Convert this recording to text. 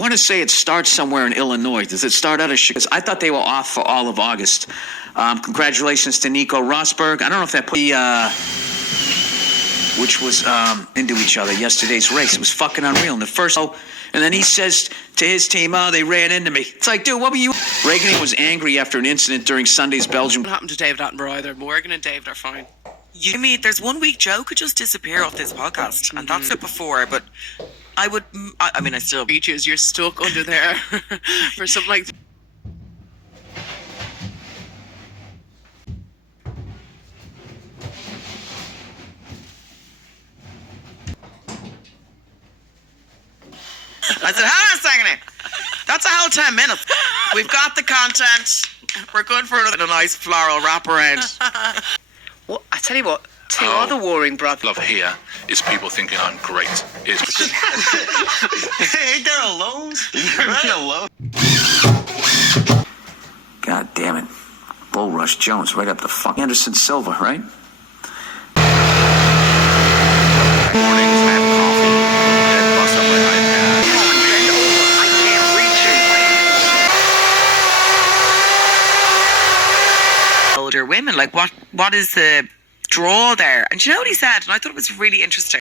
want to say it starts somewhere in Illinois. Does it start out of Chicago? I thought they were off for all of August. Congratulations to Nico Rosberg. I don't know if that put which was into each other yesterday's race. It was fucking unreal. In the first, and then he says to his team, "Oh, they ran into me." It's like, dude, what were you? Reagan was angry after an incident during Sunday's Belgium. What happened to David Attenborough either? Morgan and David are fine. I mean, there's 1 week Joe could just disappear off this podcast, and that's it before. But I would. I mean, I still. Beaches, you're stuck under there for something like. I said, hang on a second. That's a whole 10 minutes. We've got the content. We're good for a nice floral wraparound. Well, I tell you what, two other warring brothers. Love here is people thinking I'm great. Ain't there a Lowe's? Right, a Lowe's. God damn it. Bull Rush Jones right up the fuck. Anderson Silva, right? Mornings, I have coffee. And bust up my iPad. I can't reach it. Older women, like what is the draw there? And do you know what he said? And I thought it was really interesting.